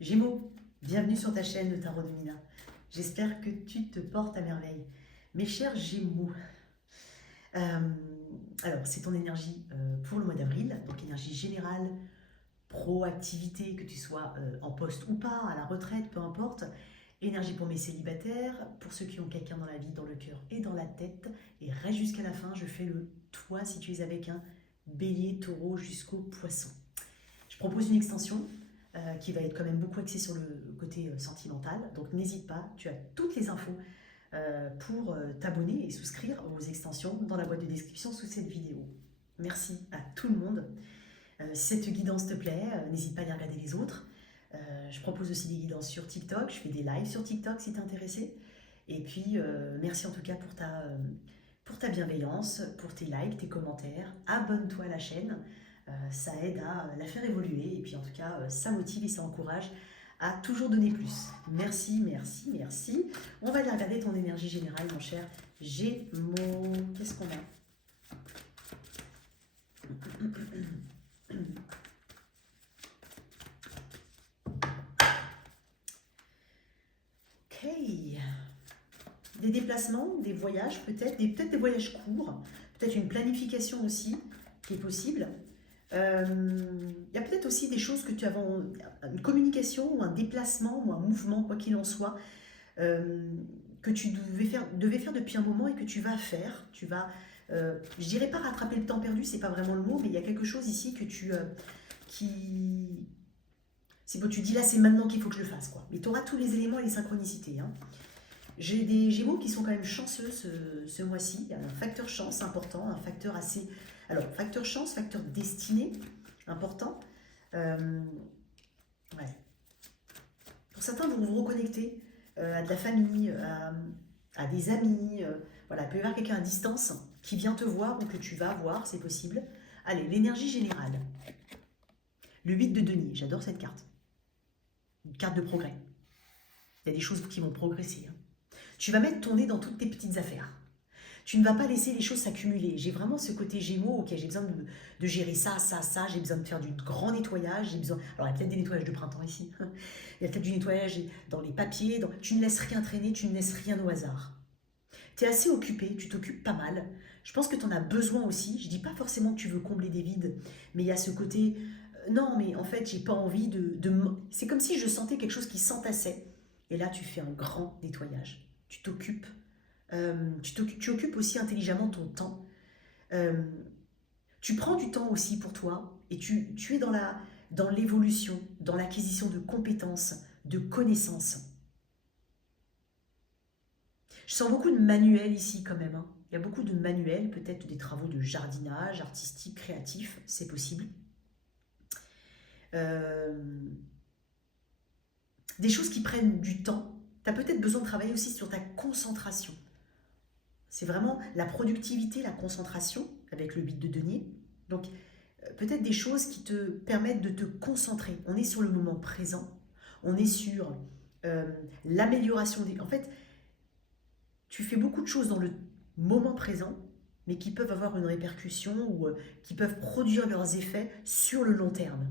Gémeaux, bienvenue sur ta chaîne de Tarot de Mina. J'espère que tu te portes à merveille. Mes chers Gémeaux, euh, alors c'est ton énergie pour le mois d'avril, donc énergie générale, proactivité, que tu sois en poste ou pas, à la retraite, peu importe. Énergie pour mes célibataires, pour ceux qui ont quelqu'un dans la vie, dans le cœur et dans la tête. Et reste jusqu'à la fin, je fais le toi si tu es avec un bélier, taureau jusqu'au poisson. Je propose une extension qui va être quand même beaucoup axée sur le côté sentimental. Donc n'hésite pas, tu as toutes les infos pour t'abonner et souscrire aux extensions dans la boîte de description sous cette vidéo. Merci à tout le monde. Si cette guidance te plaît, n'hésite pas à aller regarder les autres. Je propose aussi des guidances sur TikTok, je fais des lives sur TikTok si tu es intéressé. Et puis merci en tout cas pour ta bienveillance, pour tes likes, tes commentaires. Abonne-toi à la chaîne. Ça aide à la faire évoluer et puis en tout cas ça motive et ça encourage à toujours donner plus. Merci, merci, merci. On va aller regarder ton énergie générale, mon cher Gémeaux. Qu'est-ce qu'on a? Ok. Des déplacements, des voyages peut-être, peut-être des voyages courts, peut-être une planification aussi qui est possible. Il y a peut-être aussi des choses que tu as, une communication ou un déplacement ou un mouvement, quoi qu'il en soit, que tu devais faire depuis un moment et que tu vas faire. Tu vas, je dirais pas rattraper le temps perdu, c'est pas vraiment le mot, mais il y a quelque chose ici que c'est bon, tu dis là c'est maintenant qu'il faut que je le fasse, quoi. Mais tu auras tous les éléments et les synchronicités, hein. J'ai des Gémeaux qui sont quand même chanceux ce mois-ci. Il y a un facteur chance important, un facteur assez... Alors, facteur chance, facteur destinée important. Ouais. Pour certains, vous vous reconnectez à de la famille, à des amis. Voilà, il peut y avoir quelqu'un à distance qui vient te voir ou que tu vas voir, c'est possible. Allez, l'énergie générale. Le 8 de denier, j'adore cette carte. Une carte de progrès. Il y a des choses qui vont progresser, hein. Tu vas mettre ton nez dans toutes tes petites affaires. Tu ne vas pas laisser les choses s'accumuler. J'ai vraiment ce côté Gémeaux, ok, j'ai besoin de gérer ça, ça, ça, j'ai besoin de faire du grand nettoyage, j'ai besoin... Alors il y a peut-être des nettoyages de printemps ici, il y a peut-être du nettoyage dans les papiers, tu ne laisses rien traîner, tu ne laisses rien au hasard. Tu es assez occupé, tu t'occupes pas mal. Je pense que tu en as besoin aussi, je dis pas forcément que tu veux combler des vides, mais il y a ce côté... non, mais en fait, j'ai pas envie C'est comme si je sentais quelque chose qui s'entassait. Et là, tu fais un grand nettoyage. Tu t'occupes. Tu occupes aussi intelligemment ton temps. Euh, Tu prends du temps aussi pour toi et tu es dans l'évolution, dans l'acquisition de compétences, de connaissances. Je sens beaucoup de manuels ici quand même, hein. Il y a beaucoup de manuels, peut-être des travaux de jardinage, artistique, créatif, c'est possible. Euh, des choses qui prennent du temps. Tu as peut-être besoin de travailler aussi sur ta concentration. C'est vraiment la productivité, la concentration, avec le 8 de denier. Donc, peut-être des choses qui te permettent de te concentrer. On est sur le moment présent, on est sur l'amélioration des... En fait, tu fais beaucoup de choses dans le moment présent, mais qui peuvent avoir une répercussion ou qui peuvent produire leurs effets sur le long terme.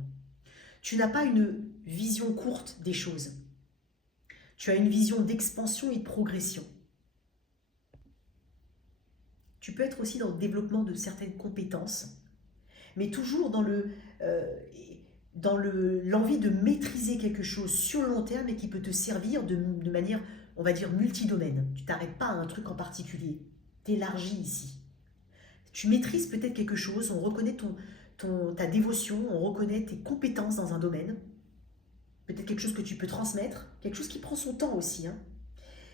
Tu n'as pas une vision courte des choses. Tu as une vision d'expansion et de progression. Tu peux être aussi dans le développement de certaines compétences, mais toujours dans l'envie de maîtriser quelque chose sur le long terme et qui peut te servir de manière, on va dire, multidomaine. Tu t'arrêtes pas à un truc en particulier. Tu élargis ici. Tu maîtrises peut-être quelque chose, on reconnaît ta dévotion, on reconnaît tes compétences dans un domaine. Peut-être quelque chose que tu peux transmettre, quelque chose qui prend son temps aussi, hein.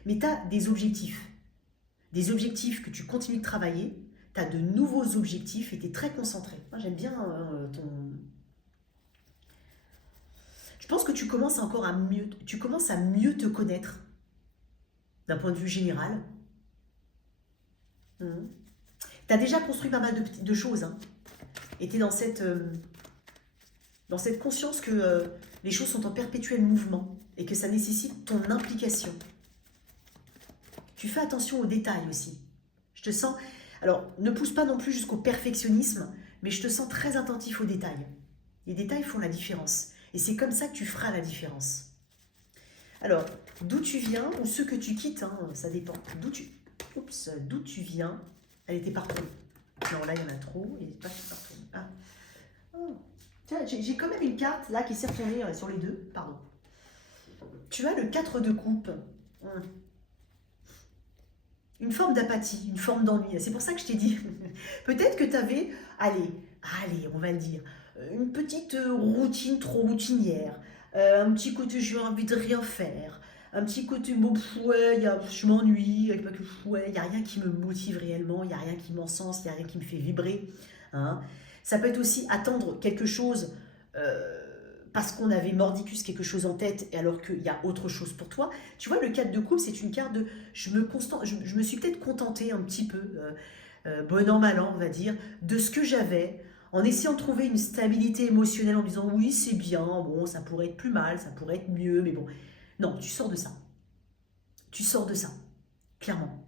Mais tu as des objectifs. Des objectifs que tu continues de travailler, tu as de nouveaux objectifs et tu es très concentré. Moi, j'aime bien ton... Je pense que tu commences à mieux te connaître d'un point de vue général. Tu as déjà construit pas mal de choses, hein, et tu es dans cette conscience que les choses sont en perpétuel mouvement et que ça nécessite ton implication. Tu fais attention aux détails aussi. Je te sens... Alors, ne pousse pas non plus jusqu'au perfectionnisme, mais je te sens très attentif aux détails. Les détails font la différence. Et c'est comme ça que tu feras la différence. Alors, d'où tu viens ou ce que tu quittes, hein, ça dépend. D'où tu viens. Elle était partout. Non, là, il y en a trop. Il n'est pas partout. Ah. Oh. Tiens, j'ai quand même une carte là qui s'est retournée sur les deux. Pardon. Tu as le 4 de coupe. Une forme d'apathie, une forme d'ennui. C'est pour ça que je t'ai dit. Peut-être que tu avais, allez, on va le dire, une petite routine trop routinière. Un petit côté j'ai envie de rien faire. Un petit côté bon, ouais, je m'ennuie, ouais, il n'y a rien qui me motive réellement, il n'y a rien qui m'encense, il n'y a rien qui me fait vibrer. Hein. Ça peut être aussi attendre quelque chose parce qu'on avait mordicus quelque chose en tête et alors qu'il y a autre chose pour toi. Tu vois, le 4 de coupe, c'est une carte de je me suis peut-être contentée un petit peu, bon an, mal an, on va dire, de ce que j'avais, en essayant de trouver une stabilité émotionnelle en me disant oui, c'est bien, bon, ça pourrait être plus mal, ça pourrait être mieux, mais bon. Non, tu sors de ça. Tu sors de ça, clairement.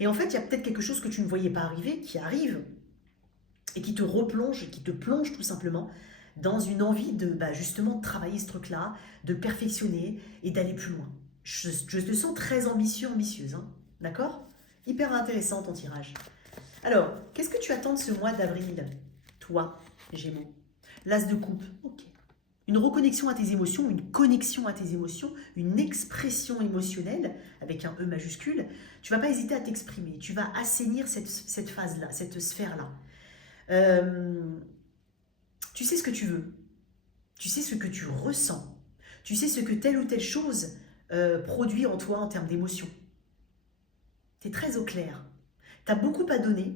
Et en fait, il y a peut-être quelque chose que tu ne voyais pas arriver, qui arrive, et qui te replonge, qui te plonge tout simplement dans une envie de justement travailler ce truc-là, de perfectionner et d'aller plus loin. Je te sens très ambitieux, ambitieuse. Hein. D'accord? Hyper intéressant ton tirage. Alors, qu'est-ce que tu attends de ce mois d'avril, toi, Gémeaux? L'As de coupe. Ok. Une reconnexion à tes émotions, une connexion à tes émotions, une expression émotionnelle avec un E majuscule. Tu vas pas hésiter à t'exprimer. Tu vas assainir cette phase-là, cette sphère-là. Tu sais ce que tu veux. Tu sais ce que tu ressens. Tu sais ce que telle ou telle chose produit en toi en termes d'émotion. Tu es très au clair. Tu as beaucoup à donner.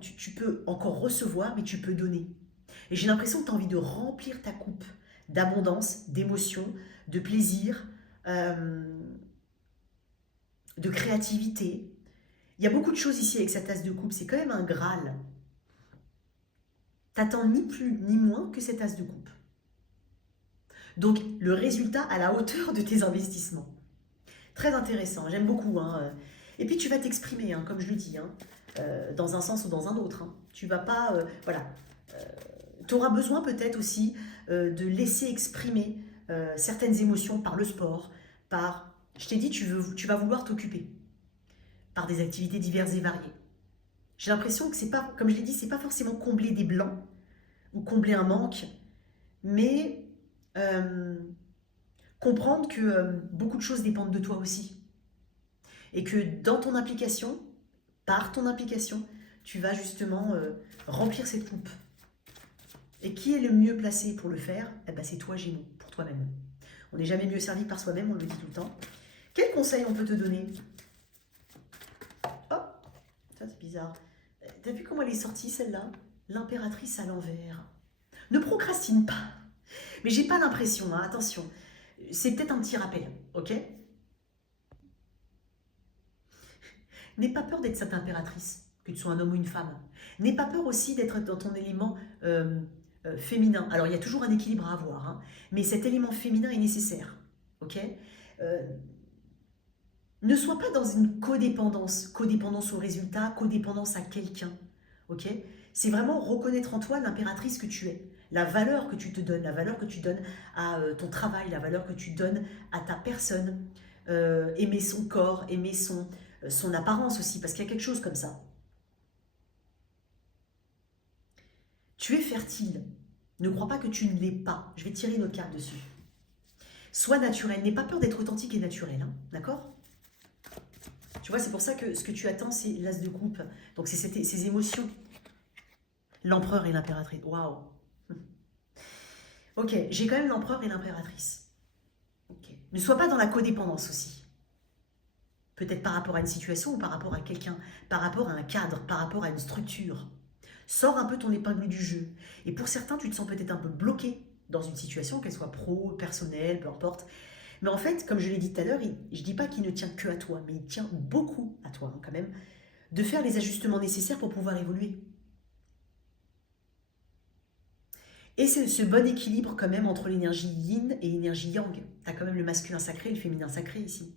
Tu peux encore recevoir, mais tu peux donner. Et j'ai l'impression que tu as envie de remplir ta coupe d'abondance, d'émotion, de plaisir, de créativité. Il y a beaucoup de choses ici avec cette tasse de coupe. C'est quand même un Graal. T'attends ni plus ni moins que cette tasse de coupe. Donc, le résultat à la hauteur de tes investissements. Très intéressant, j'aime beaucoup. Hein. Et puis, tu vas t'exprimer, hein, comme je le dis, hein, dans un sens ou dans un autre. Hein. Tu vas pas... voilà. Tu auras besoin peut-être aussi de laisser exprimer certaines émotions par le sport, par... Je t'ai dit, tu vas vouloir t'occuper par des activités diverses et variées. J'ai l'impression que c'est pas, comme je l'ai dit, c'est pas forcément combler des blancs ou combler un manque, mais comprendre que beaucoup de choses dépendent de toi aussi. Et que dans ton implication, par ton implication, tu vas justement remplir cette coupe. Et qui est le mieux placé pour le faire? Eh ben, c'est toi, Gémeaux, pour toi-même. On n'est jamais mieux servi par soi-même, on le dit tout le temps. Quel conseil on peut te donner? Oh, ça c'est bizarre. T'as vu comment elle est sortie celle-là? L'impératrice à l'envers. Ne procrastine pas. Mais j'ai pas l'impression, hein, attention. C'est peut-être un petit rappel, ok? N'aie pas peur d'être cette impératrice, que tu sois un homme ou une femme. N'aie pas peur aussi d'être dans ton élément féminin. Alors, il y a toujours un équilibre à avoir, hein, mais cet élément féminin est nécessaire, ok? Ne sois pas dans une codépendance au résultat, codépendance à quelqu'un, ok? C'est vraiment reconnaître en toi l'impératrice que tu es, la valeur que tu te donnes, la valeur que tu donnes à ton travail, la valeur que tu donnes à ta personne, aimer son corps, aimer son apparence aussi, parce qu'il y a quelque chose comme ça. Tu es fertile. Ne crois pas que tu ne l'es pas. Je vais tirer une autre carte dessus. Sois naturel. N'aie pas peur d'être authentique et naturel. Hein, d'accord? Tu vois, c'est pour ça que ce que tu attends, c'est l'as de coupe. Donc, c'est ces émotions. L'empereur et l'impératrice. Waouh! Ok, j'ai quand même l'empereur et l'impératrice. Okay. Ne sois pas dans la codépendance aussi. Peut-être par rapport à une situation ou par rapport à quelqu'un, par rapport à un cadre, par rapport à une structure. Sors un peu ton épingle du jeu. Et pour certains, tu te sens peut-être un peu bloqué dans une situation, qu'elle soit pro, personnelle, peu importe. Mais en fait, comme je l'ai dit tout à l'heure, je ne dis pas qu'il ne tient que à toi, mais il tient beaucoup à toi hein, quand même, de faire les ajustements nécessaires pour pouvoir évoluer. Et c'est ce bon équilibre quand même entre l'énergie yin et l'énergie yang. Tu as quand même le masculin sacré et le féminin sacré ici,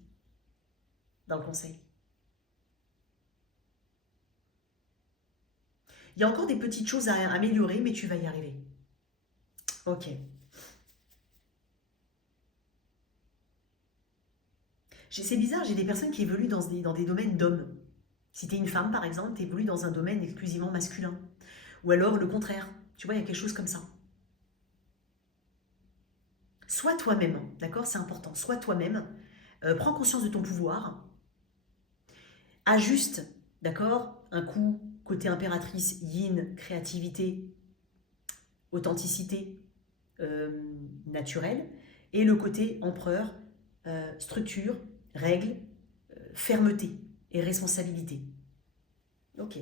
dans le conseil. Il y a encore des petites choses à améliorer, mais tu vas y arriver. Ok. C'est bizarre, j'ai des personnes qui évoluent dans des domaines d'hommes. Si tu es une femme, par exemple, tu évolues dans un domaine exclusivement masculin. Ou alors le contraire. Tu vois, il y a quelque chose comme ça. Sois toi-même, d'accord? C'est important. Sois toi-même. Prends conscience de ton pouvoir. Ajuste, d'accord? Un coup, côté impératrice, yin, créativité, authenticité, euh, naturelle. Et le côté empereur, structure, règles, fermeté et responsabilité. Ok.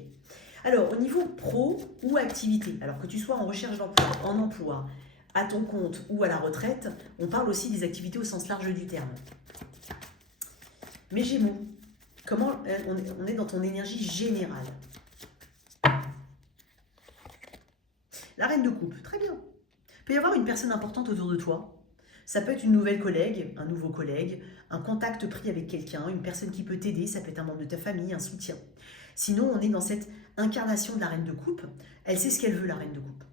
Alors, au niveau pro ou activité, alors que tu sois en recherche d'emploi, en emploi, à ton compte ou à la retraite, on parle aussi des activités au sens large du terme. Mes Gémeaux, comment on est dans ton énergie générale? La reine de coupe, très bien. Il peut y avoir une personne importante autour de toi. Ça peut être une nouvelle collègue, un nouveau collègue, un contact pris avec quelqu'un, une personne qui peut t'aider, ça peut être un membre de ta famille, un soutien. Sinon, on est dans cette incarnation de la reine de coupe. Elle sait ce qu'elle veut, la reine de coupe.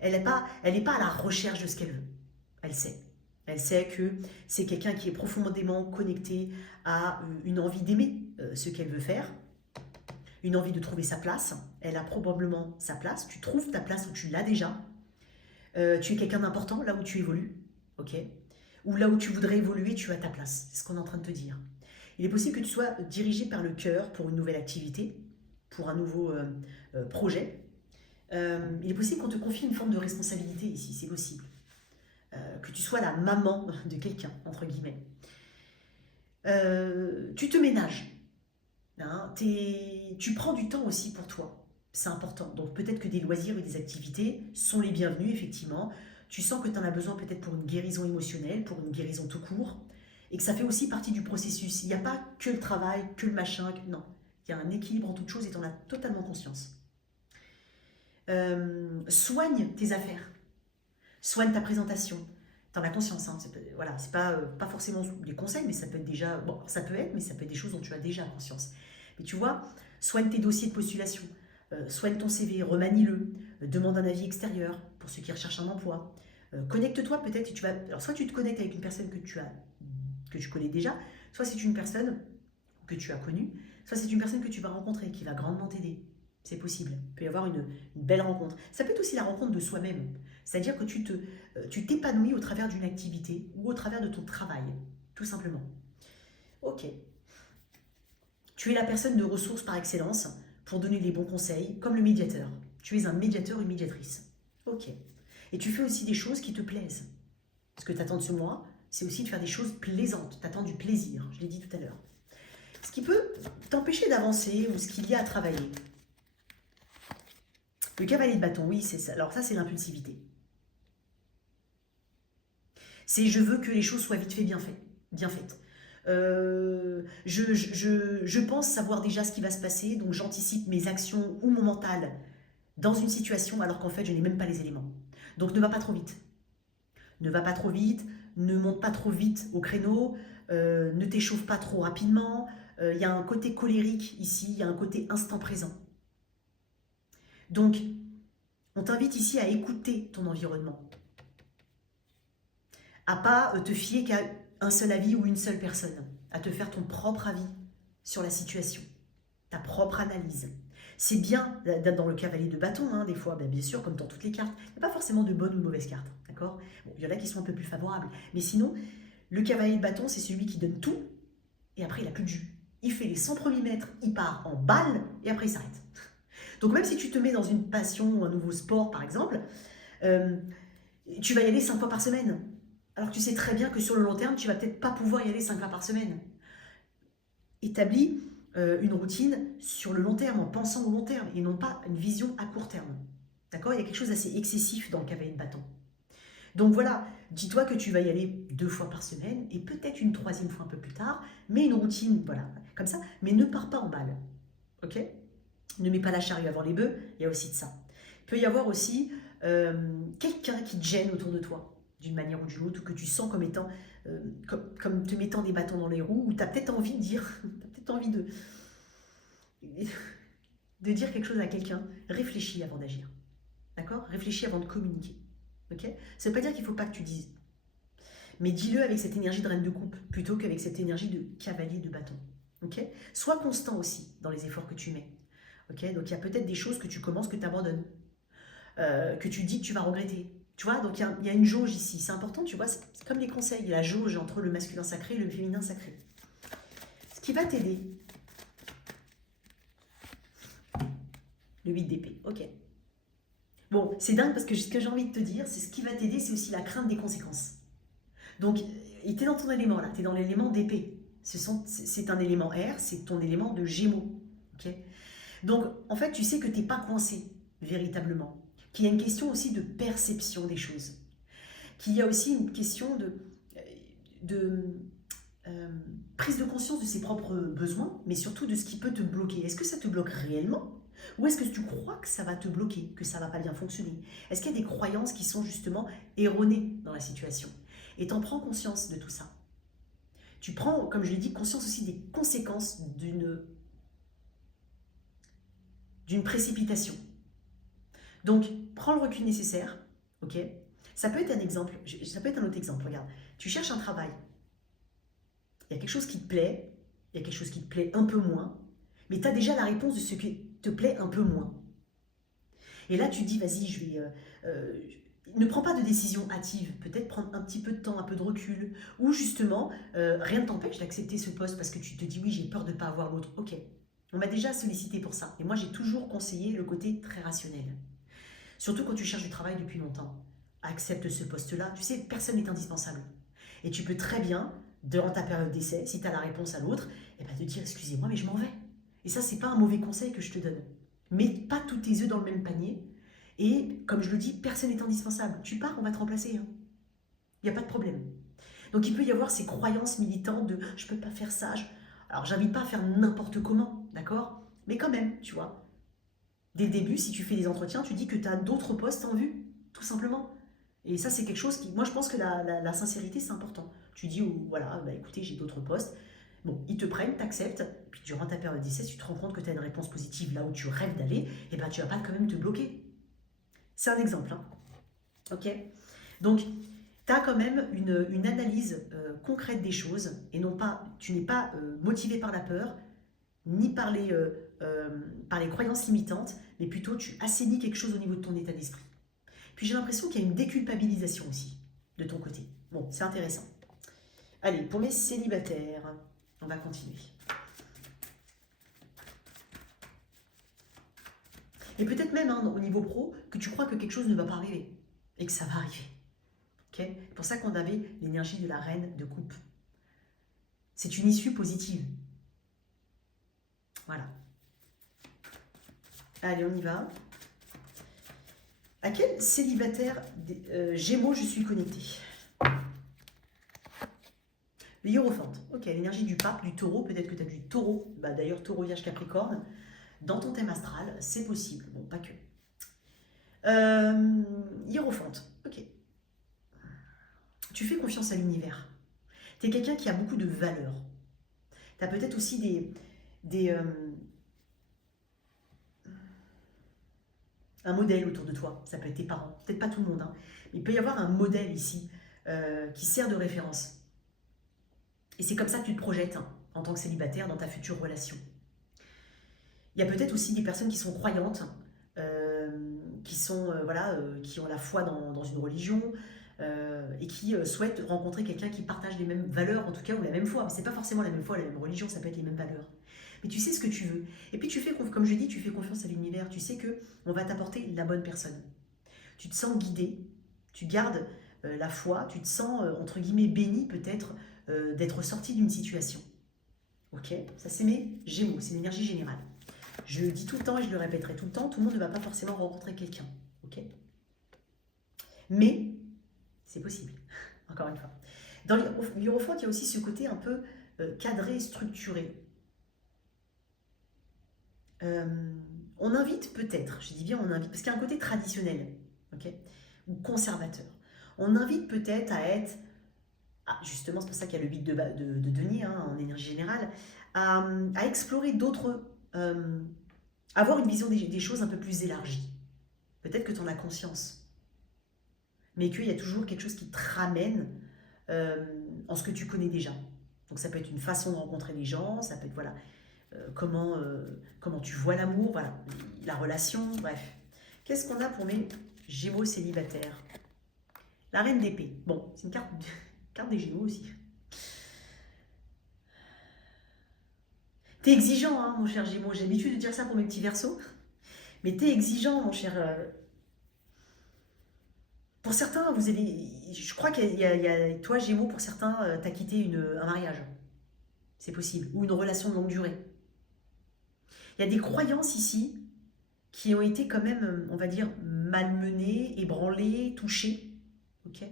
Elle n'est pas à la recherche de ce qu'elle veut. Elle sait. Elle sait que c'est quelqu'un qui est profondément connecté à une envie d'aimer ce qu'elle veut faire, une envie de trouver sa place. Elle a probablement sa place. Tu trouves ta place où tu l'as déjà. Tu es quelqu'un d'important là où tu évolues, ok? Ou là où tu voudrais évoluer, tu as ta place. C'est ce qu'on est en train de te dire. Il est possible que tu sois dirigé par le cœur pour une nouvelle activité, pour un nouveau projet. Il est possible qu'on te confie une forme de responsabilité ici, c'est possible. Que tu sois la maman de quelqu'un, entre guillemets. Tu te ménages. Hein, tu prends du temps aussi pour toi. C'est important. Donc peut-être que des loisirs et des activités sont les bienvenus, effectivement. Tu sens que tu en as besoin peut-être pour une guérison émotionnelle, pour une guérison tout court, et que ça fait aussi partie du processus. Il n'y a pas que le travail, que le machin, non. Il y a un équilibre en toute chose et tu en as totalement conscience. Soigne tes affaires. Soigne ta présentation. Tu en as conscience. Hein. Voilà, c'est pas forcément des conseils, mais ça peut être déjà... Bon, ça peut être, mais ça peut être des choses dont tu as déjà conscience. Mais tu vois, soigne tes dossiers de postulation. Soigne ton CV, remanie-le. Demande un avis extérieur pour ceux qui recherchent un emploi. Connecte-toi peut-être. Tu vas, alors, soit tu te connectes avec une personne que tu connais déjà, soit c'est une personne que tu as connue, soit c'est une personne que tu vas rencontrer qui va grandement t'aider. C'est possible. Il peut y avoir une belle rencontre. Ça peut être aussi la rencontre de soi-même. C'est-à-dire que tu t'épanouis au travers d'une activité ou au travers de ton travail, tout simplement. Ok. Tu es la personne de ressources par excellence pour donner les bons conseils, comme le médiateur. Tu es un médiateur ou une médiatrice. Ok. Et tu fais aussi des choses qui te plaisent. Ce que tu attends de ce mois, c'est aussi de faire des choses plaisantes. Tu attends du plaisir, je l'ai dit tout à l'heure. Ce qui peut t'empêcher d'avancer ou ce qu'il y a à travailler. Le cavalier de bâton, oui, c'est ça. Alors ça, c'est l'impulsivité. C'est je veux que les choses soient vite fait, bien faites. Je pense savoir déjà ce qui va se passer, donc j'anticipe mes actions ou mon mental dans une situation alors qu'en fait, je n'ai même pas les éléments. Donc ne va pas trop vite. Ne va pas trop vite, ne monte pas trop vite au créneau, ne t'échauffe pas trop rapidement. Il y a un côté colérique ici, il y a un côté instant présent. Donc, on t'invite ici à écouter ton environnement. À pas te fier qu'à un seul avis ou une seule personne. À te faire ton propre avis sur la situation. Ta propre analyse. C'est bien d'être dans le cavalier de bâton, hein, des fois, bien sûr, comme dans toutes les cartes. Il n'y a pas forcément de bonnes ou de mauvaises cartes, d'accord? Bon, il y en a qui sont un peu plus favorables. Mais sinon, le cavalier de bâton, c'est celui qui donne tout, et après, il n'a plus de jus. Il fait les 100 premiers mètres, il part en balle, et après, il s'arrête. Donc même si tu te mets dans une passion ou un nouveau sport, par exemple, tu vas y aller 5 fois par semaine. Alors que tu sais très bien que sur le long terme, tu vas peut-être pas pouvoir y aller 5 fois par semaine. Établis une routine sur le long terme, en pensant au long terme, et non pas une vision à court terme. D'accord? Il y a quelque chose d'assez excessif dans le cavalier de bâton. Donc voilà, dis-toi que tu vas y aller 2 fois par semaine, et peut-être une 3e fois un peu plus tard, mais une routine, voilà, comme ça, mais ne pars pas en balle. Ok? Ne mets pas la charrue avant les bœufs, il y a aussi de ça. Il peut y avoir aussi quelqu'un qui te gêne autour de toi, d'une manière ou d'une autre, ou que tu sens comme étant, comme te mettant des bâtons dans les roues, ou tu as peut-être envie de dire, tu as peut-être envie de dire quelque chose à quelqu'un. Réfléchis avant d'agir. D'accord? Réfléchis avant de communiquer. Ok? Ça ne veut pas dire qu'il ne faut pas que tu dises. Mais dis-le avec cette énergie de reine de coupe plutôt qu'avec cette énergie de cavalier de bâton. Ok? Sois constant aussi dans les efforts que tu mets. Ok? Donc il y a peut-être des choses que tu commences, que tu abandonnes, que tu dis que tu vas regretter. Tu vois, donc il y a une jauge ici. C'est important, tu vois, c'est comme les conseils, la jauge entre le masculin sacré et le féminin sacré. Ce qui va t'aider, le 8 d'épée, ok. Bon, c'est dingue parce que ce que j'ai envie de te dire, c'est ce qui va t'aider, c'est aussi la crainte des conséquences. Donc, tu es dans ton élément là, tu es dans l'élément d'épée. C'est un élément air, c'est ton élément de gémeaux. Ok. Donc, en fait, tu sais que tu n'es pas coincé, véritablement. Qu'il y a une question aussi de perception des choses. Qu'il y a aussi une question de prise de conscience de ses propres besoins, mais surtout de ce qui peut te bloquer. Est-ce que ça te bloque réellement? Ou est-ce que tu crois que ça va te bloquer, que ça va pas bien fonctionner? Est-ce qu'il y a des croyances qui sont justement erronées dans la situation? Et t'en prends conscience de tout ça. Tu prends, comme je l'ai dit, conscience aussi des conséquences d'une précipitation. Donc, prends le recul nécessaire, ok? Ça peut être un exemple, ça peut être un autre exemple, regarde. Tu cherches un travail, il y a quelque chose qui te plaît, il y a quelque chose qui te plaît un peu moins, mais tu as déjà la réponse de ce qui te plaît un peu moins. Et là, tu te dis, vas-y, ne prends pas de décision hâtive, peut-être prendre un petit peu de temps, un peu de recul, ou justement, rien ne t'empêche d'accepter ce poste parce que tu te dis, oui, j'ai peur de ne pas avoir l'autre. Ok, on m'a déjà sollicité pour ça. Et moi, j'ai toujours conseillé le côté très rationnel. Surtout quand tu cherches du travail depuis longtemps. Accepte ce poste-là. Tu sais, personne n'est indispensable. Et tu peux très bien, durant ta période d'essai, si tu as la réponse à l'autre, eh ben te dire, excusez-moi, mais je m'en vais. Et ça, c'est pas un mauvais conseil que je te donne. Mets pas tous tes œufs dans le même panier. Et comme je le dis, personne n'est indispensable. Tu pars, on va te remplacer. Hein. Il n'y a pas de problème. Donc il peut y avoir ces croyances militantes de je peux pas faire ça. Alors j'invite pas à faire n'importe comment, d'accord? Mais quand même, tu vois. Dès le début, si tu fais des entretiens, tu dis que tu as d'autres postes en vue, tout simplement. Et ça, c'est quelque chose qui. Moi, je pense que la sincérité, c'est important. Tu dis, oh, voilà, bah, écoutez, j'ai d'autres postes. Bon, ils te prennent, t'acceptes, puis durant ta période d'essai, si tu te rends compte que tu as une réponse positive là où tu rêves d'aller, et ben tu vas pas quand même te bloquer. C'est un exemple. Hein. Ok. Donc, tu as quand même une analyse concrète des choses, et non pas, tu n'es pas motivé par la peur, ni par les croyances limitantes, mais plutôt tu assainis quelque chose au niveau de ton état d'esprit. Puis j'ai l'impression qu'il y a une déculpabilisation aussi de ton côté. Bon, c'est intéressant. Allez, pour les célibataires, on va continuer. Et peut-être même hein, au niveau pro, que tu crois que quelque chose ne va pas arriver et que ça va arriver. Okay, c'est pour ça qu'on avait l'énergie de la reine de coupe. C'est une issue positive. Voilà. Allez, on y va. À quel célibataire Gémeaux je suis connectée? Le hiérophante. Ok, l'énergie du pape, du taureau. Peut-être que tu as du taureau. Bah, d'ailleurs, taureau, vierge, capricorne. Dans ton thème astral, c'est possible. Bon, pas que. Hiérophante. Ok. Tu fais confiance à l'univers. Tu es quelqu'un qui a beaucoup de valeurs. Tu as peut-être aussi un modèle autour de toi. Ça peut être tes parents, peut-être pas tout le monde. Hein. Mais il peut y avoir un modèle ici qui sert de référence. Et c'est comme ça que tu te projettes hein, en tant que célibataire dans ta future relation. Il y a peut-être aussi des personnes qui sont croyantes, qui ont la foi dans une religion et qui souhaitent rencontrer quelqu'un qui partage les mêmes valeurs, en tout cas, ou la même foi. Mais c'est pas forcément la même foi, la même religion, ça peut être les mêmes valeurs. Mais tu sais ce que tu veux. Et puis tu fais, comme je dis, tu fais confiance à l'univers. Tu sais que on va t'apporter la bonne personne. Tu te sens guidé, tu gardes la foi, tu te sens, entre guillemets, béni peut-être d'être sorti d'une situation. Ok? Ça c'est mes Gémeaux, c'est l'énergie générale. Je le dis tout le temps et je le répéterai tout le temps, tout le monde ne va pas forcément rencontrer quelqu'un. Ok? Mais c'est possible, encore une fois. Dans l'hiérophante, il y a aussi ce côté un peu cadré, structuré. On invite peut-être, je dis bien on invite, parce qu'il y a un côté traditionnel, ok, ou conservateur. On invite peut-être à être, justement c'est pour ça qu'il y a le 8 de denier hein, en énergie générale, à explorer d'autres, avoir une vision des choses un peu plus élargie. Peut-être que tu en as conscience. mais qu'il y a toujours quelque chose qui te ramène en ce que tu connais déjà. Donc ça peut être une façon de rencontrer les gens, ça peut être voilà, comment tu vois l'amour, voilà, la relation, bref. Qu'est-ce qu'on a pour mes Gémeaux célibataires? La reine d'épée. Bon, c'est une carte des Gémeaux aussi. T'es exigeant, hein, mon cher Gémeaux. J'ai l'habitude de dire ça pour mes petits Verseaux. Mais t'es exigeant, mon cher. Pour certains, vous avez. Je crois qu'il y a toi, Gémeaux, pour certains, t'as quitté un mariage. C'est possible. Ou une relation de longue durée. Il y a des croyances ici qui ont été quand même, on va dire, malmenées, ébranlées, touchées. Ok.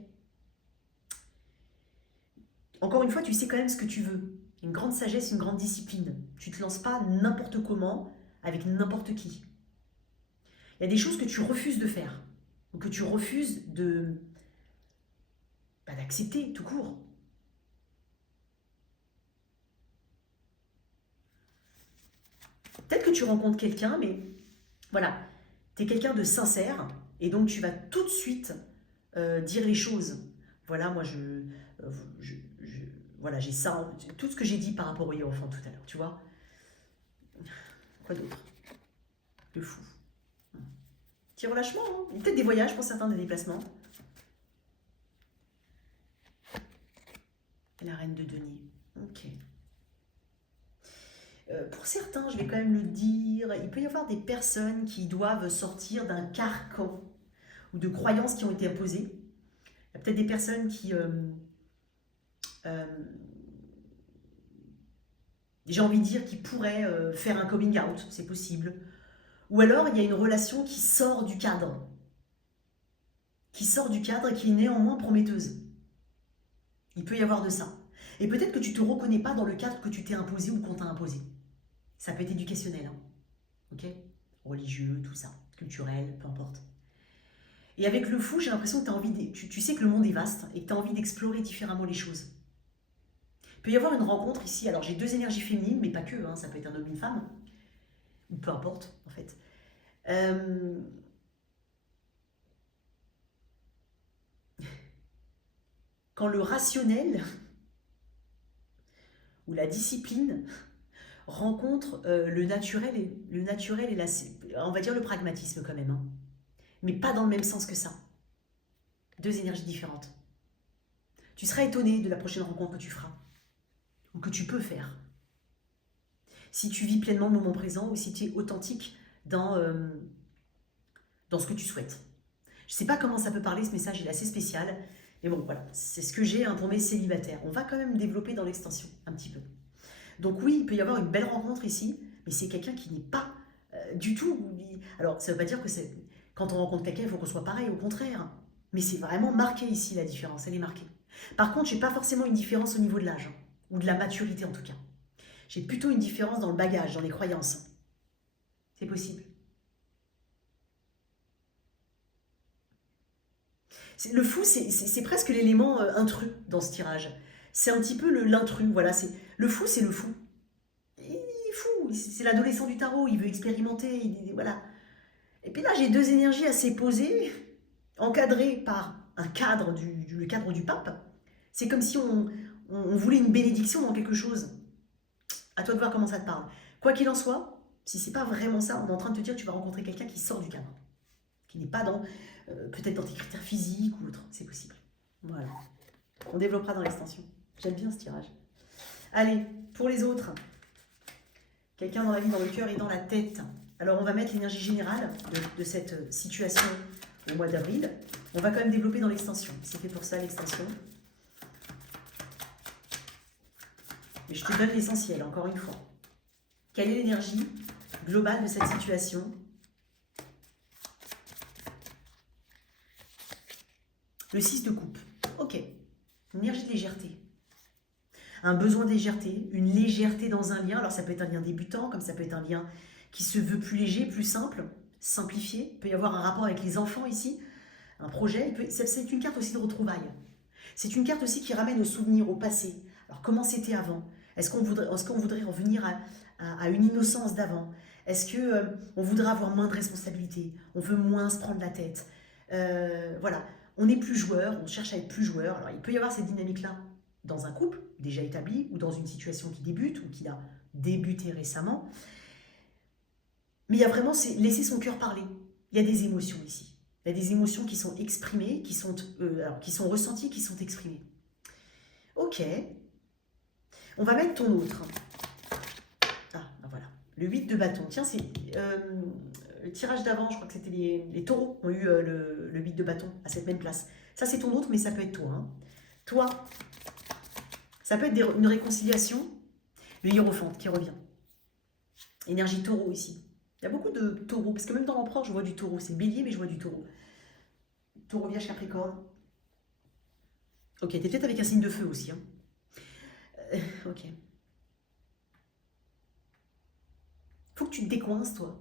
Encore une fois, tu sais quand même ce que tu veux. Une grande sagesse, une grande discipline. Tu ne te lances pas n'importe comment, avec n'importe qui. Il y a des choses que tu refuses de faire, ou que tu refuses d'accepter tout court. Peut-être que tu rencontres quelqu'un, mais voilà, tu es quelqu'un de sincère, et donc tu vas tout de suite dire les choses. Voilà, moi voilà, j'ai ça, tout ce que j'ai dit par rapport au Hiérophant tout à l'heure, tu vois. Quoi d'autre? Le fou. Petit relâchement, hein. Peut-être des voyages pour certains, des déplacements. Et la reine de denier. Ok. Pour certains, je vais quand même le dire, il peut y avoir des personnes qui doivent sortir d'un carcan ou de croyances qui ont été imposées. Il y a peut-être des personnes qui, j'ai envie de dire, qui pourraient faire un coming out, c'est possible. Ou alors, il y a une relation qui sort du cadre. Qui sort du cadre et qui est néanmoins prometteuse. Il peut y avoir de ça. Et peut-être que tu ne te reconnais pas dans le cadre que tu t'es imposé ou qu'on t'a imposé. Ça peut être éducationnel, hein. Ok? Religieux, tout ça, culturel, peu importe. Et avec le fou, j'ai l'impression que tu as envie tu sais que le monde est vaste et que tu as envie d'explorer différemment les choses. Il peut y avoir une rencontre ici. Alors j'ai deux énergies féminines, mais pas que, hein, ça peut être un homme, une femme, ou peu importe en fait. Quand le rationnel ou la discipline rencontre le naturel et on va dire le pragmatisme quand même, hein, mais pas dans le même sens que ça. Deux énergies différentes. Tu seras étonné de la prochaine rencontre que tu feras ou que tu peux faire. Si tu vis pleinement le moment présent ou si tu es authentique dans ce que tu souhaites. Je ne sais pas comment ça peut parler, ce message il est assez spécial, mais bon voilà, c'est ce que j'ai pour mes célibataires. On va quand même développer dans l'extension un petit peu. Donc oui, il peut y avoir une belle rencontre ici, mais c'est quelqu'un qui n'est pas du tout... Alors ça ne veut pas dire que quand on rencontre quelqu'un, il faut qu'on soit pareil, au contraire. Mais c'est vraiment marqué ici la différence, elle est marquée. Par contre, je n'ai pas forcément une différence au niveau de l'âge, ou de la maturité en tout cas. J'ai plutôt une différence dans le bagage, dans les croyances. C'est possible. Le fou, c'est presque l'élément intrus dans ce tirage. C'est un petit peu l'intrus, voilà. Le fou, c'est le fou. Il est fou, c'est l'adolescent du tarot, il veut expérimenter, voilà. Et puis là, j'ai deux énergies assez posées, encadrées par un cadre, le cadre du pape. C'est comme si on voulait une bénédiction dans quelque chose. À toi de voir comment ça te parle. Quoi qu'il en soit, si c'est pas vraiment ça, on est en train de te dire que tu vas rencontrer quelqu'un qui sort du cadre, qui n'est pas peut-être dans tes critères physiques ou autre, c'est possible. Voilà. On développera dans l'extension. J'aime bien ce tirage. Allez, pour les autres, quelqu'un dans la vie, dans le cœur et dans la tête. Alors on va mettre l'énergie générale de cette situation au mois d'avril. On va quand même développer dans l'extension. C'est fait pour ça l'extension. Mais je te donne l'essentiel, encore une fois. Quelle est l'énergie globale de cette situation? Le 6 de coupe. Ok. Une énergie de légèreté. Un besoin de légèreté, une légèreté dans un lien. Alors ça peut être un lien débutant, comme ça peut être un lien qui se veut plus léger, plus simple, simplifié. Il peut y avoir un rapport avec les enfants ici, un projet. C'est une carte aussi de retrouvailles. C'est une carte aussi qui ramène au souvenir, au passé. Alors comment c'était avant? Est-ce qu'on voudrait revenir à une innocence d'avant? Est-ce qu'on voudrait avoir moins de responsabilités? On veut moins se prendre la tête? Voilà. on est plus joueur, on cherche à être plus joueur. Alors, il peut y avoir cette dynamique-là dans un couple déjà établi ou dans une situation qui débute ou qui a débuté récemment. Mais il y a vraiment laisser son cœur parler. Il y a des émotions ici. Il y a des émotions qui sont exprimées, qui sont ressenties, qui sont exprimées. Ok. On va mettre ton autre. Ah, ben voilà. Le 8 de bâton. Tiens, c'est le tirage d'avant, je crois que c'était les taureaux ont eu le 8 de bâton à cette même place. Ça, c'est ton autre, mais ça peut être toi. Hein. Toi, ça peut être une réconciliation. Le hiérophante qui revient. Énergie taureau ici. Il y a beaucoup de taureaux, parce que même dans l'empereur, je vois du taureau. C'est bélier, mais je vois du taureau. Taureau, vierge, capricorne. Ok, t'es peut-être avec un signe de feu aussi. Hein. Ok. Faut que tu te décoinces, toi.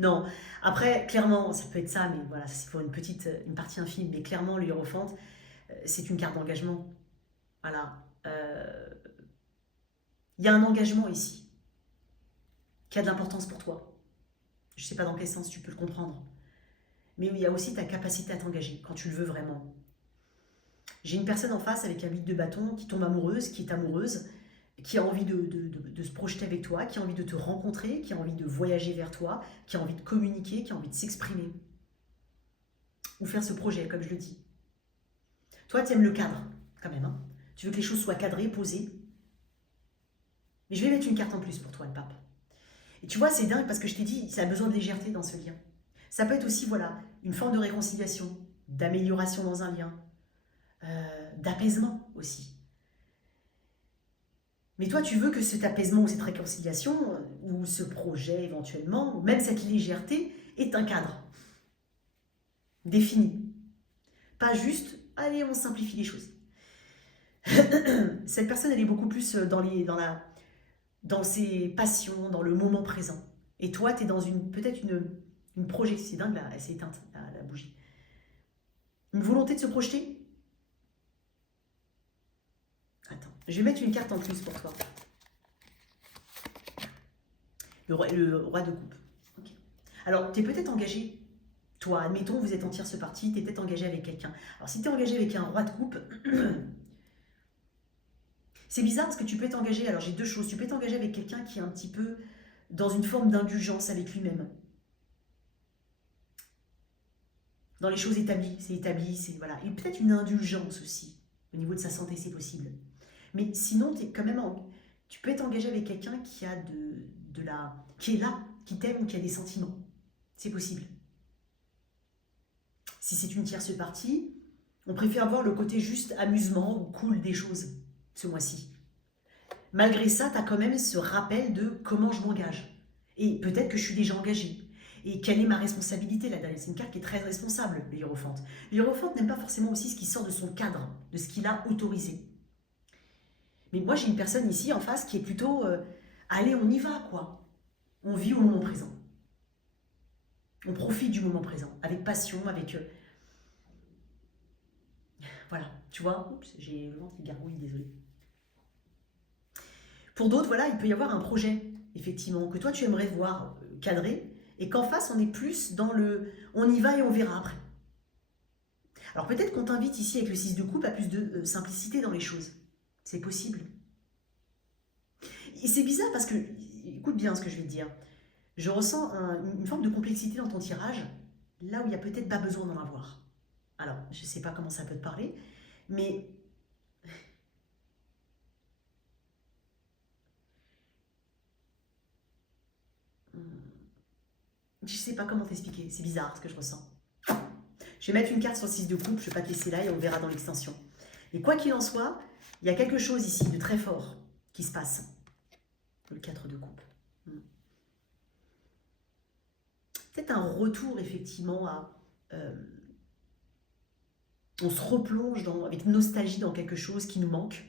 Non, après, clairement, ça peut être ça, mais voilà, c'est pour une partie infime. Mais clairement, le hiérophante, c'est une carte d'engagement. Voilà. Il y a un engagement ici qui a de l'importance pour toi. Je ne sais pas dans quel sens tu peux le comprendre. Mais il y a aussi ta capacité à t'engager quand tu le veux vraiment. J'ai une personne en face avec un 8 de bâton qui tombe amoureuse, qui est amoureuse, qui a envie de se projeter avec toi, qui a envie de te rencontrer, qui a envie de voyager vers toi, qui a envie de communiquer, qui a envie de s'exprimer. Ou faire ce projet, comme je le dis. Toi, tu aimes le cadre, quand même. Hein. Tu veux que les choses soient cadrées, posées. Mais je vais mettre une carte en plus pour toi, le pape. Et tu vois, c'est dingue parce que je t'ai dit, ça a besoin de légèreté dans ce lien. Ça peut être aussi, voilà, une forme de réconciliation, d'amélioration dans un lien, d'apaisement aussi. Mais toi, tu veux que cet apaisement ou cette réconciliation, ou ce projet éventuellement, ou même cette légèreté, ait un cadre défini. Pas juste, allez, on simplifie les choses. Cette personne, elle est beaucoup plus dans ses passions, dans le moment présent. Et toi, tu es dans peut-être une projection. C'est dingue, là, elle s'est éteinte, la bougie. Une volonté de se projeter. Attends, je vais mettre une carte en plus pour toi. Le roi de coupe. Okay. Alors, tu es peut-être engagé. Toi, admettons, vous êtes en tierce partie, tu es peut-être engagé avec quelqu'un. Alors, si tu es engagé avec un roi de coupe, c'est bizarre parce que tu peux être engagé. Alors, j'ai deux choses. Tu peux être engagé avec quelqu'un qui est un petit peu dans une forme d'indulgence avec lui-même. Dans les choses établies, c'est voilà. Et peut-être une indulgence aussi. Au niveau de sa santé, c'est possible. Mais sinon, es quand même tu peux être engagé avec quelqu'un qui a qui est là, qui t'aime ou qui a des sentiments. C'est possible. Si c'est une tierce partie, on préfère voir le côté juste amusement ou cool des choses ce mois-ci. Malgré ça, tu as quand même ce rappel de comment je m'engage. Et peut-être que je suis déjà engagée. Et quelle est ma responsabilité là-dedans? C'est une carte qui est très responsable, le hiérophante. Le hiérophante n'aime pas forcément aussi ce qui sort de son cadre, de ce qu'il a autorisé. Mais moi, j'ai une personne ici en face qui est plutôt allez, on y va, quoi. On vit au moment présent. On profite du moment présent, avec passion, avec... Voilà, tu vois, oups, j'ai le ventre qui gargouille, désolé. Pour d'autres, voilà, il peut y avoir un projet, effectivement, que toi tu aimerais voir cadré, et qu'en face, on est plus dans le on y va et on verra après. Alors peut-être qu'on t'invite ici avec le 6 de coupe à plus de simplicité dans les choses. C'est possible. Et c'est bizarre parce que, écoute bien ce que je vais te dire, je ressens une forme de complexité dans ton tirage, là où il n'y a peut-être pas besoin d'en avoir. Alors, je ne sais pas comment ça peut te parler, mais je ne sais pas comment t'expliquer. C'est bizarre ce que je ressens. Je vais mettre une carte sur le 6 de coupe, je ne vais pas te laisser là et on verra dans l'extension. Et quoi qu'il en soit, il y a quelque chose ici de très fort qui se passe. Le 4 de coupe. Peut-être un retour effectivement à... on se replonge avec nostalgie dans quelque chose qui nous manque.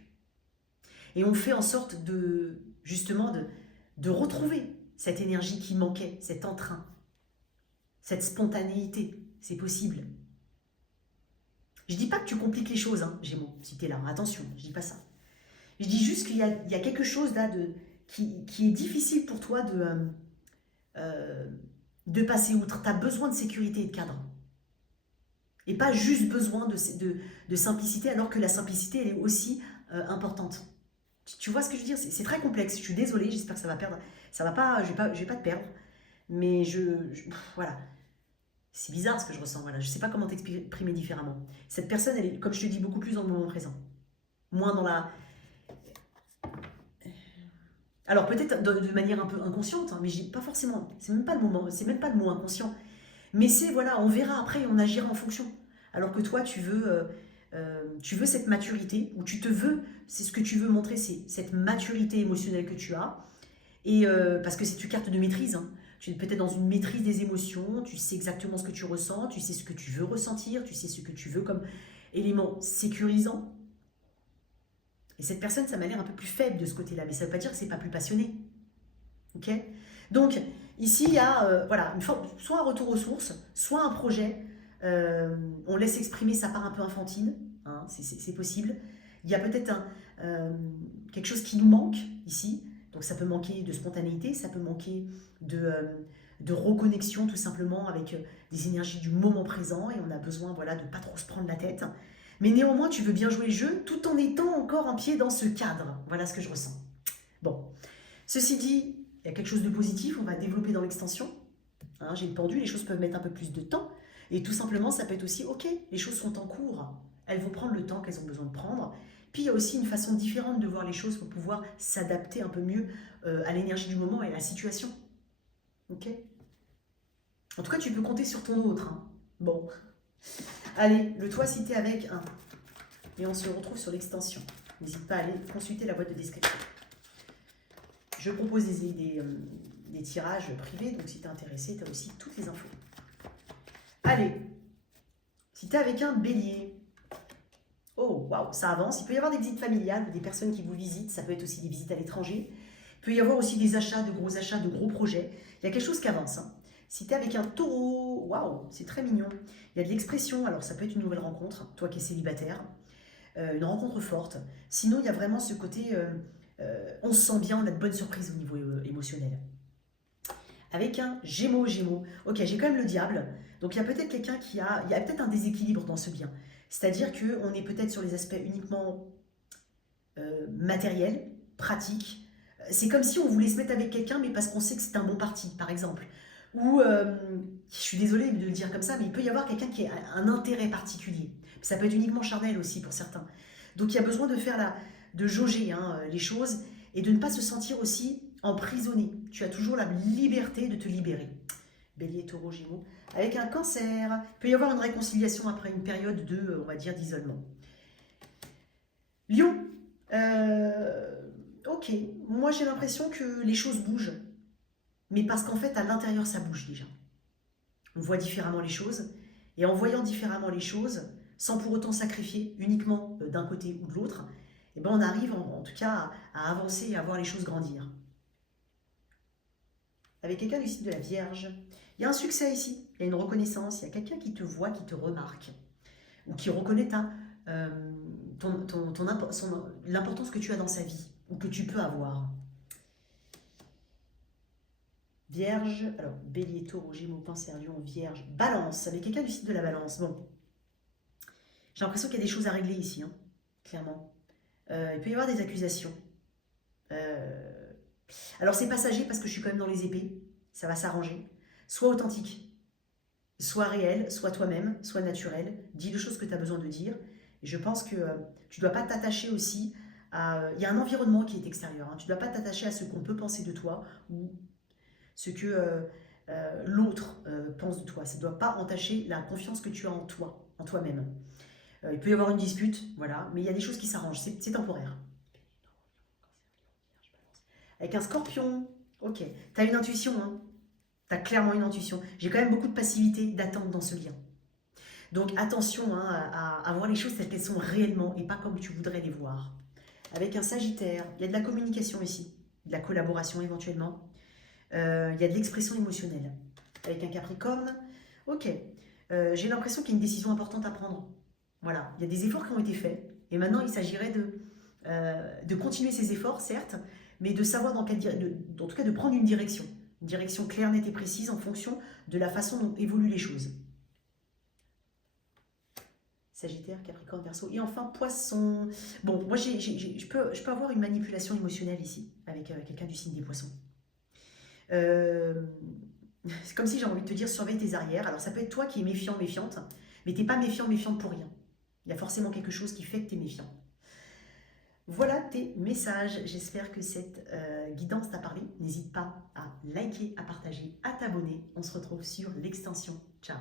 Et on fait en sorte justement de retrouver cette énergie qui manquait, cet entrain, cette spontanéité. C'est possible. Je dis pas que tu compliques les choses, hein, Gémeaux, si tu es là. Attention, je dis pas ça. Je dis juste qu'il y a quelque chose là qui est difficile pour toi de passer outre. Tu as besoin de sécurité et de cadre. Et pas juste besoin de simplicité, alors que la simplicité, elle est aussi importante. Tu vois ce que je veux dire? C'est très complexe. Je suis désolée, j'espère que ça va perdre. Ça va pas, je vais pas te perdre. Mais voilà. C'est bizarre ce que je ressens. Voilà. Je sais pas comment t'exprimer différemment. Cette personne, elle est, comme je te dis, beaucoup plus dans le moment présent. Moins dans la. Alors peut-être de manière un peu inconsciente, hein, mais j'ai pas forcément. C'est même pas le moment. C'est même pas le mot inconscient. Mais c'est voilà, on verra après et on agira en fonction. Alors que toi, tu veux cette maturité, ou c'est ce que tu veux montrer, c'est cette maturité émotionnelle que tu as. Et parce que c'est une carte de maîtrise, hein. Tu es peut-être dans une maîtrise des émotions, tu sais exactement ce que tu ressens, tu sais ce que tu veux ressentir, tu sais ce que tu veux comme élément sécurisant. Et cette personne, ça m'a l'air un peu plus faible de ce côté-là, mais ça ne veut pas dire que c'est pas plus passionné. Ok? Donc, ici, il y a voilà, soit un retour aux sources, soit un projet. On laisse exprimer sa part un peu enfantine, hein, c'est possible. Il y a peut-être quelque chose qui nous manque ici. Donc, ça peut manquer de spontanéité, ça peut manquer de reconnexion tout simplement avec des énergies du moment présent. Et on a besoin voilà, de ne pas trop se prendre la tête. Mais néanmoins, tu veux bien jouer le jeu tout en étant encore un pied dans ce cadre. Voilà ce que je ressens. Bon, ceci dit, il y a quelque chose de positif, on va développer dans l'extension. Hein, j'ai le pendu, les choses peuvent mettre un peu plus de temps. Et tout simplement, ça peut être aussi, ok, les choses sont en cours. Elles vont prendre le temps qu'elles ont besoin de prendre. Puis il y a aussi une façon différente de voir les choses pour pouvoir s'adapter un peu mieux à l'énergie du moment et à la situation. Ok? En tout cas, tu peux compter sur ton autre. Hein. Bon. Allez, le toit cité avec 1. Et on se retrouve sur l'extension. N'hésite pas à aller consulter la boîte de description. Je propose des tirages privés, donc si tu es intéressé, tu as aussi toutes les infos. Allez, si tu es avec un bélier, oh, waouh, ça avance. Il peut y avoir des visites familiales, des personnes qui vous visitent, ça peut être aussi des visites à l'étranger. Il peut y avoir aussi des achats, de gros projets. Il y a quelque chose qui avance. Hein. Si tu es avec un taureau, waouh, c'est très mignon. Il y a de l'expression, alors ça peut être une nouvelle rencontre, toi qui es célibataire, une rencontre forte. Sinon, il y a vraiment ce côté, on se sent bien, on a de bonnes surprises au niveau émotionnel. Avec un Gémeaux. Ok, j'ai quand même le diable. Donc il y a peut-être quelqu'un il y a peut-être un déséquilibre dans ce lien. C'est-à-dire qu'on est peut-être sur les aspects uniquement matériels, pratiques. C'est comme si on voulait se mettre avec quelqu'un, mais parce qu'on sait que c'est un bon parti, par exemple. Ou, je suis désolée de le dire comme ça, mais il peut y avoir quelqu'un qui a un intérêt particulier. Ça peut être uniquement charnel aussi pour certains. Donc il y a besoin de jauger hein, les choses et de ne pas se sentir aussi emprisonné. Tu as toujours la liberté de te libérer. Bélier, taureau, gémeaux. Avec un cancer, il peut y avoir une réconciliation après une période on va dire, d'isolement. Lion, ok, moi j'ai l'impression que les choses bougent, mais parce qu'en fait à l'intérieur ça bouge déjà. On voit différemment les choses, et en voyant différemment les choses, sans pour autant sacrifier uniquement d'un côté ou de l'autre, eh ben on arrive en tout cas à avancer et à voir les choses grandir. Avec quelqu'un du signe de la Vierge, il y a un succès ici, il y a une reconnaissance, il y a quelqu'un qui te voit, qui te remarque, ou qui reconnaît l'importance que tu as dans sa vie, ou que tu peux avoir. Vierge, alors Bélier, Taureau, Gémeaux, Cancer, Lion, Vierge, Balance, avec quelqu'un du signe de la Balance. Bon, j'ai l'impression qu'il y a des choses à régler ici, hein, clairement. Il peut y avoir des accusations. Alors c'est passager parce que je suis quand même dans les épées, ça va s'arranger. Sois authentique, sois réel, sois toi-même, sois naturel, dis les choses que tu as besoin de dire. Et je pense que tu ne dois pas t'attacher aussi à... Il y a un environnement qui est extérieur, hein. Tu ne dois pas t'attacher à ce qu'on peut penser de toi ou ce que l'autre pense de toi. Ça ne doit pas entacher la confiance que tu as en toi, en toi-même. Il peut y avoir une dispute, voilà, mais il y a des choses qui s'arrangent, c'est temporaire. Avec un scorpion, ok, tu as une intuition, hein. Tu as clairement une intuition. J'ai quand même beaucoup de passivité, d'attente dans ce lien. Donc attention hein, à voir les choses telles qu'elles sont réellement et pas comme tu voudrais les voir. Avec un Sagittaire, il y a de la communication ici, de la collaboration éventuellement. Il y a de l'expression émotionnelle. Avec un Capricorne, ok, j'ai l'impression qu'il y a une décision importante à prendre. Voilà, il y a des efforts qui ont été faits et maintenant il s'agirait de continuer ces efforts, certes, mais de savoir en tout cas de prendre une direction claire, nette et précise en fonction de la façon dont évoluent les choses. Sagittaire, Capricorne, Verseau. Et enfin, Poisson. Bon, moi, je peux avoir une manipulation émotionnelle ici, avec quelqu'un du signe des Poissons. Euh, c'est comme si j'ai envie de te dire, surveille tes arrières. Alors, ça peut être toi qui es méfiant, méfiante, mais t'es pas méfiant, méfiante pour rien. Il y a forcément quelque chose qui fait que tu es méfiant. Voilà tes messages. J'espère que cette guidance t'a parlé. N'hésite pas à liker, à partager, à t'abonner. On se retrouve sur l'extension. Ciao.